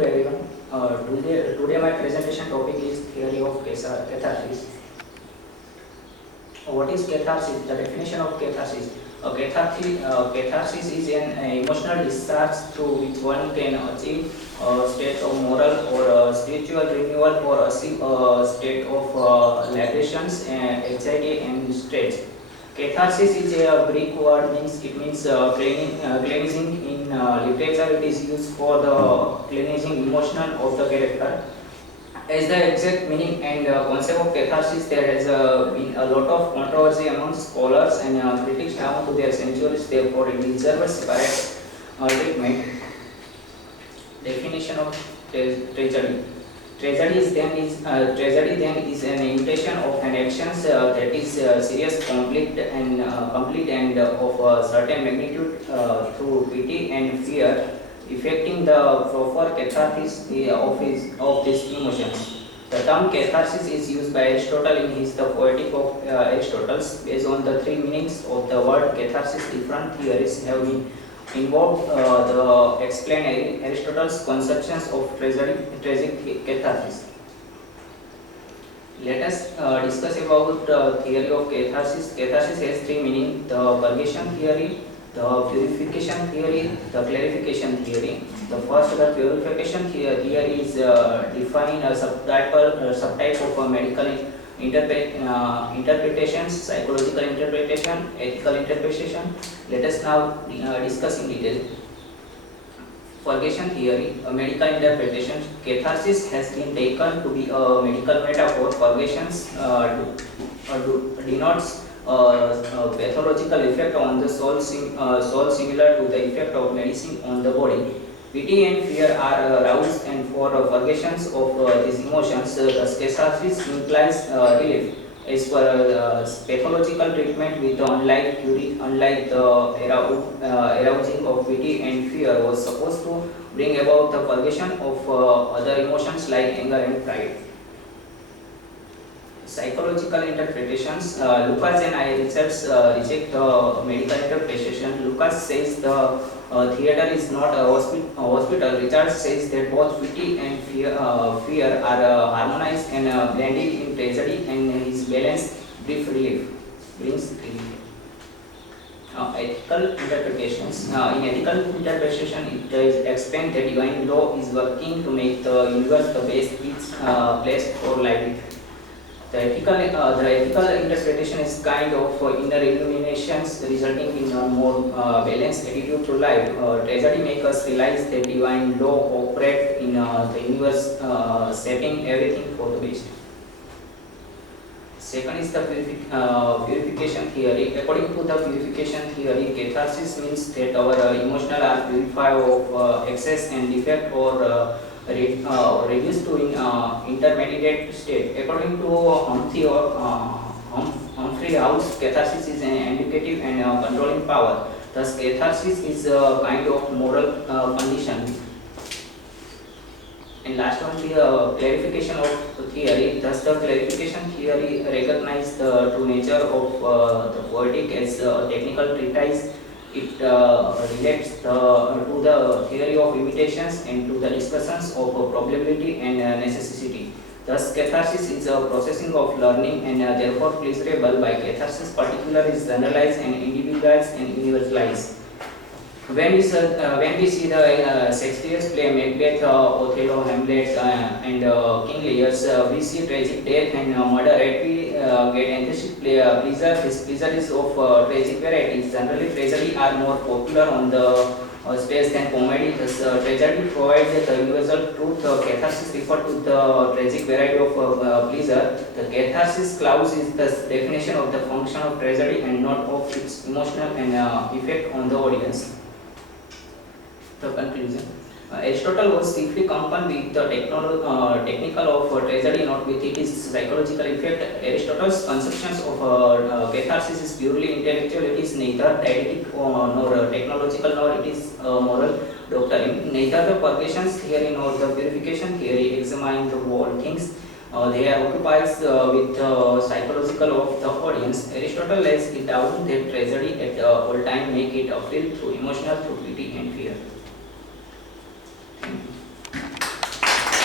to everyone. Today my presentation topic is theory of catharsis. What is catharsis? The definition of catharsis. Catharsis is an emotional discharge through which one can achieve a state of moral or spiritual renewal or achieve a state of liberations and anxiety and stress. Catharsis is a Greek word, means cleansing. In literature, it is used for the cleansing emotional of the character. As the exact meaning and concept of catharsis, there has been a lot of controversy among scholars and critics down to their centuries. Therefore, it deserves separate treatment. Definition of tragedy. Tragedy then is an imitation of an actions that is serious, complete and of a certain magnitude through pity and fear, affecting the proper catharsis of these emotions. The term catharsis is used by Aristotle in his The Poetic of Aristotle. Based on the three meanings of the word catharsis, different theories have been involved the explain Aristotle's conceptions of tragic catharsis. Let us discuss about theory of catharsis. Catharsis has three meanings: the purgation theory, the purification theory, the clarification theory. The first, the purification theory is defined as a subtype of medical interpretations, psychological interpretation, ethical interpretation. Let us now discuss in detail. Purgation theory, a medical interpretation. Catharsis has been taken to be a medical metaphor. Purgations denotes pathological effect on the soul, similar to the effect of medicine on the body. Pity and fear are aroused, and for purgations of these emotions, the catharsis implies relief. As per pathological treatment, with unlike the arousing of pity and fear was supposed to bring about the purgation of other emotions like anger and pride. Psychological interpretations. Lucas and Richards reject the medical interpretation. Lucas says the theater is not a hospital. Richards says that both pity and fear are harmonized and blended in tragedy, and his balanced brings relief. Ethical interpretations. In ethical interpretation, it is explained that divine law is working to make the universe the best place for life. The ethical interpretation is kind of inner illuminations resulting in a more balanced attitude to life. Tragedy makes us realize that divine law operates in the universe, setting everything for the best. Second is the purification theory. According to the purification theory, catharsis means that our emotional are purified of excess and defect or reduced to intermediate state. According to Humphrey House, catharsis is an educative and controlling power. Thus, catharsis is a kind of moral condition. And last one, the clarification of theory. Thus, the clarification theory recognizes the true nature of the poetic as a technical treatise. It relates to the theory of imitations and to the discussions of probability and necessity. Thus, catharsis is a processing of learning and therefore pleasurable. By catharsis, particular is generalized and individualized and universalized. When we see the Shakespeare's play Macbeth, Othello, Hamlet, and King Lear, we see tragic death and murder. Yet we get enthusiastic pleasure. This pleasure is of tragic varieties. Generally, tragedy are more popular on the stage than comedy. Thus, tragedy provides the universal truth. Catharsis refer to the tragic variety of pleasure. The catharsis clause is the definition of the function of tragedy and not of its emotional and effect on the audience. The conclusion. Aristotle was chiefly concerned with the technical of tragedy, not with its psychological effect. Aristotle's conceptions of catharsis is purely intellectual. It is neither didactic nor technological, nor it is moral doctrine. Neither the purgations theory nor the purification theory examine the whole things. They are occupied with the psychological of the audience. Aristotle lays it down that tragedy at all time make it appeal through emotional, through pity and fear.